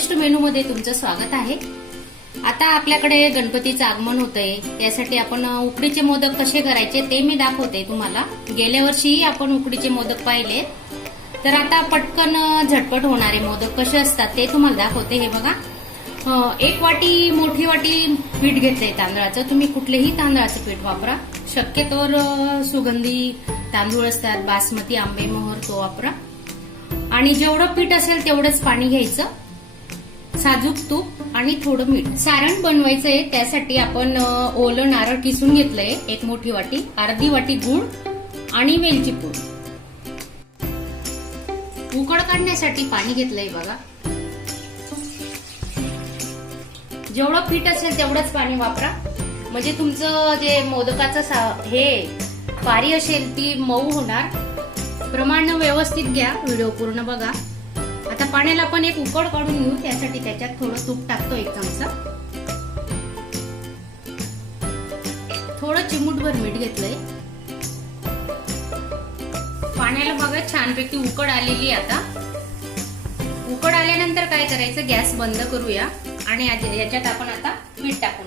स्वादिष्ट मेनू मध्ये तुमचं स्वागत आहे. आता आपल्याकडे गणपतीचं आगमन होतंय. त्यासाठी आपण उकडीचे मोदक कसे करायचे ते मी दाखवते तुम्हाला. गेल्या वर्षीही आपण उकडीचे मोदक पाहिले. तर आता पटकन झटपट होणारे मोदक कसे असतात ते तुम्हाला दाखवते. हे बघा. एक वाटी मोठी वाटी पीठ घेतलंय तांदळाचं. तुम्ही कुठलेही तांदळाचं पीठ वापरा. शक्यतोवर सुगंधी तांदूळ असतात बासमती आंबे मोहर तो वापरा. आणि जेवढं पीठ असेल तेवढंच पाणी घ्यायचं. साजूक तूप आणि थोडं मीठ. सारण बनवायचंय त्यासाठी आपण ओलं नारळ किसून घेतलंय एक मोठी वाटी अर्धी वाटी गूळ आणि वेलची पूड. उकड काढण्यासाठी पाणी घेतलंय बघा. जेवढं पीठ असेल तेवढंच पाणी वापरा. म्हणजे तुमचं जे मोदकाचं सा- हे पारी असेल ती मऊ होणार. प्रमाण व्यवस्थित घ्या व्हिडिओ पूर्ण बघा. आता पाण्याला आपण एक उकड काढून घेऊ त्यासाठी त्याच्यात थोडं तूप टाकतो एक चमचा. थोडं चिमूटभर मीठ घेतलंय. पाण्याला बघा छानपैकी उकड आलेली आता. उकड आल्यानंतर काय करायचं गॅस बंद करूया आणि याच्यात आपण आता मीठ टाकून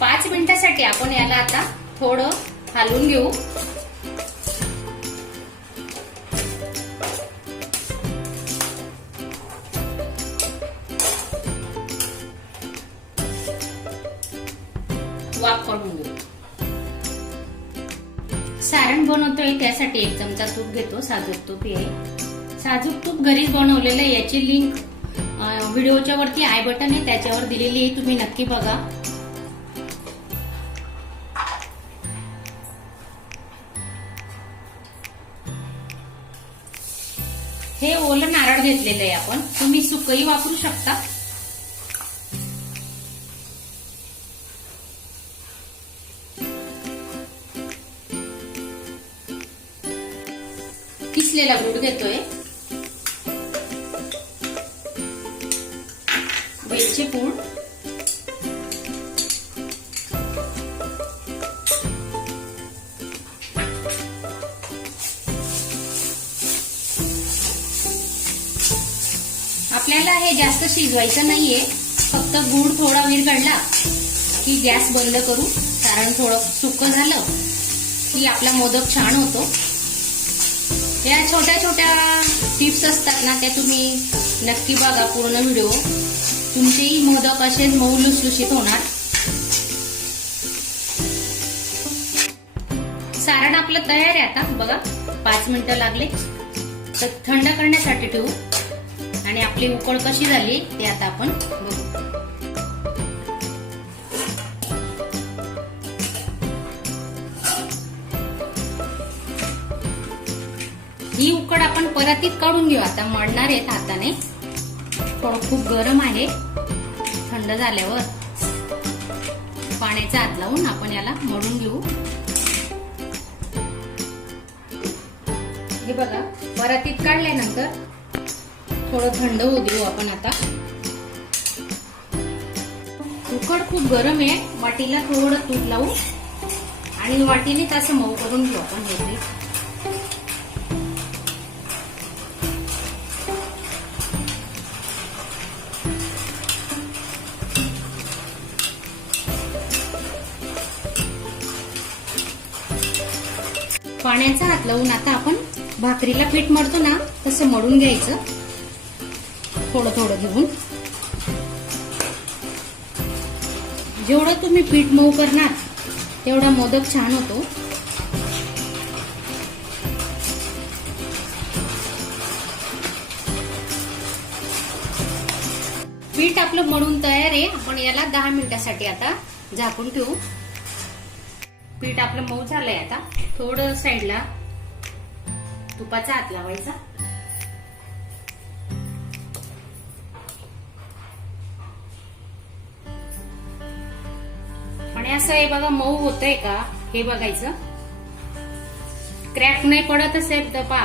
पाच मिनिटासाठी आपण याला आता थोडं हालून घेऊ. वाफ करून घेऊ. सारण बनवतोय त्यासाठी एक चमचा तूप घेतो साजूक तूप हे. साजूक तूप घरीच बनवलेलं आहे याची लिंक व्हिडिओच्या वरती आय बटन आहे त्याच्यावर दिलेली आहे तुम्ही नक्की बघा. हे ओलं नारळ घेतलेलं आहे आपण तुम्ही सुकही वापरू शकता. किसलेला गुड घेतोय? वेलचे पूड आपल्याला आहे जास्त शिजवायचं नाहीये. फक्त गूळ थोडा विरघडला की गॅस बंद करू. कारण थोडं सुक झालं की आपला मोदक छान होतो. या छोट्या छोट्या टिप्स असतात ना त्या तुम्ही नक्की बघा पूर्ण व्हिडिओ. तुमचेही मोदक असेच मऊ लुसलुशीत होणार. सारण आपलं तयार आहे आता. बघा पाच मिनिटं लागले. तर थंड करण्यासाठी ठेवू. आणि आपली उकळ कशी झाली ते आता आपण बघू. ही उकड आपण परातीत काढून घेऊ. आता मळणार आहेत हाताने. थोडं खूप गरम आहे. थंड झाल्यावर पाण्याचा हात लावून आपण याला मळून घेऊ. हे बघा परातीत काढल्यानंतर थोडं थंड होऊ देऊ आपण आता. उकड खूप गरम आहे. वाटीला थोडं तूप लावू. आणि वाटीने असं मऊ करून घेऊ आपण हे पीठ. पाण्याचा हात लावून आता आपण भाकरीला पीठ मळतो ना तसं मळून घ्यायचं. थोडं थोडं घेऊन. जेवढं तुम्ही पीठ मऊ करणार तेवढा मोदक छान होतो. पीठ आपलं मळून तयार आहे. आपण याला दहा मिनिटासाठी आता झाकून ठेवू. पीठ आपलं मऊ झालंय आता. थोडं साईडला तुपाचा हात लावायचा. आणि असं हे बघा मऊ होतंय का? हे बघायचं. क्रॅक नाही पडत असेल तर पा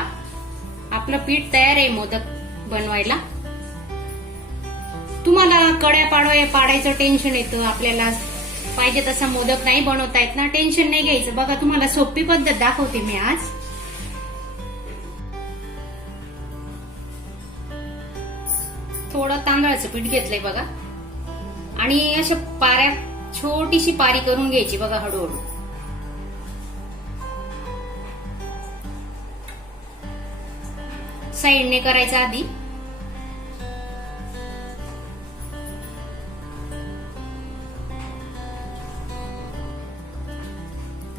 आपलं पीठ तयार आहे मोदक बनवायला. तुम्हाला कड्या पाडवाय पाडायचं टेन्शन येतं. आपल्याला पाहिजे तसा मोदक नाही बनवता येत ना. टेन्शन नाही घ्यायचं. बघा तुम्हाला सोपी पद्धत दाखवते मी आज. थोडं तांदळाचं पीठ घेतलंय बघा. आणि अशा पाऱ्या छोटीशी पारी करून घ्यायची बघा हळूहळू. साईडने करायचं आधी.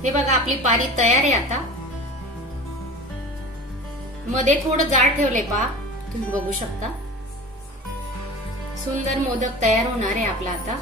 हे बघा आपली पारी तयार आहे आता. मध्ये थोडं जाड ठेवलंय पा तुम्ही बघू शकता. सुंदर मोदक तयार होणार आहे आपला आता.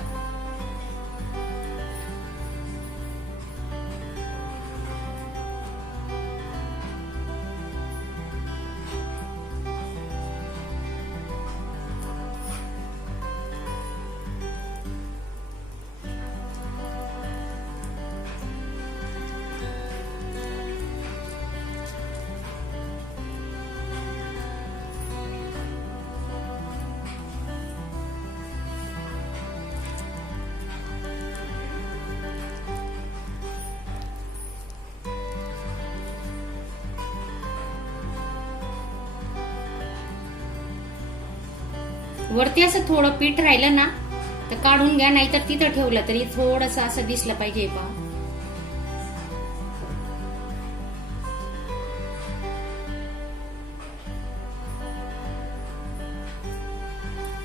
वरती असं थोडं पीठ राहिलं ना तर काढून घ्या नाहीतर तिथं ठेवलं तरी थोडस असं दिसलं पाहिजे बा.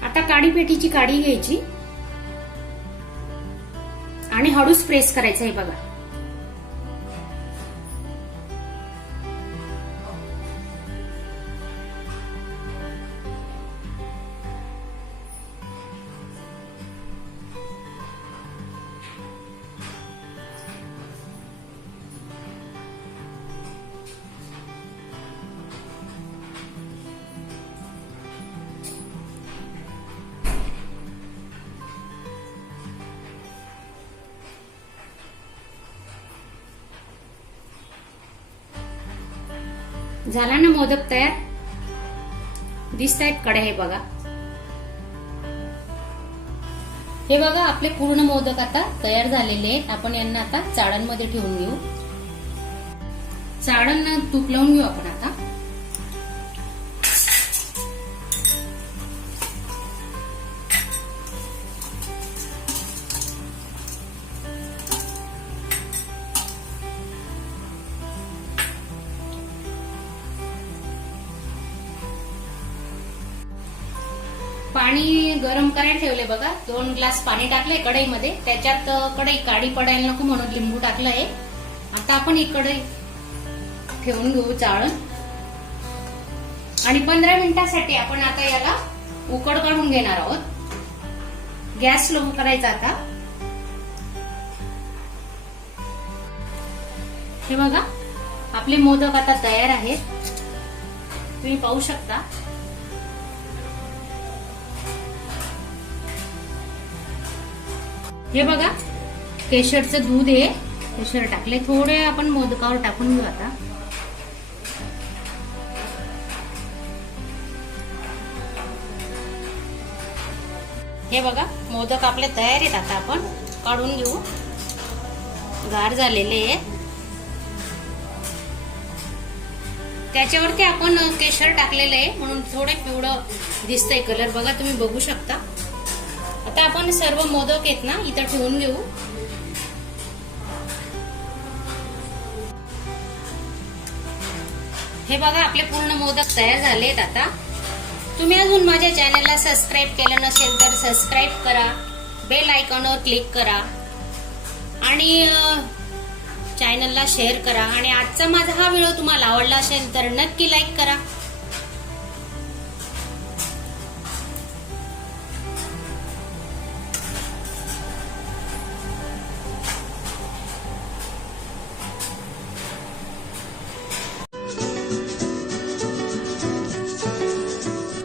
आता काडी पेटीची काडी घ्यायची. आणि हळूच प्रेस करायचं आहे बघा. झाला ना मोदक तयार? दिसत आहेत कड्या हे बघा. हे बघा आपले पूर्ण मोदक आता तयार झालेले आहेत. आपण यांना आता चाळणमध्ये ठेवून घेऊ. चाळण तूप लावून घेऊ आपण आता. पाणी गरम करायला ठेवले बघा. दोन ग्लास पाणी टाकले कढईमध्ये. त्याच्यात कढई काडी पडायला नको म्हणून लिंबू टाकलंय आता आपण ही कढई ठेवून घेऊ चाळण. आणि पंधरा मिनिटासाठी आपण आता याला उकड काढून घेणार आहोत. गॅस स्लो करायचा आता. हे बघा आपले मोदक आता तयार आहेत. तुम्ही पाहू शकता. हे बघा केशरचं दूध आहे. केशर टाकले थोडे आपण मोदकावर टाकून घेऊ आता. हे बघा मोदक आपले तयार आहेत आता आपण. काढून घेऊ. गार झालेले आहेत. त्याच्यावरती आपण केशर टाकलेलं आहे. म्हणून थोडे पिवळं दिसतंय कलर बघा तुम्ही बघू शकता. आता आपण सर्व मोदक आहेत ना इथं ठेवून घेऊ. हे बघा आपले पूर्ण मोदक तयार झालेत आता. तुम्ही अजून माझ्या चॅनलला सबस्क्राईब केलं नसेल तर सबस्क्राईब करा. बेल आयकॉनवर क्लिक करा. आणि चॅनलला शेअर करा. आणि आजचा माझा हा व्हिडिओ तुम्हाला आवडला असेल तर नक्की लाईक करा.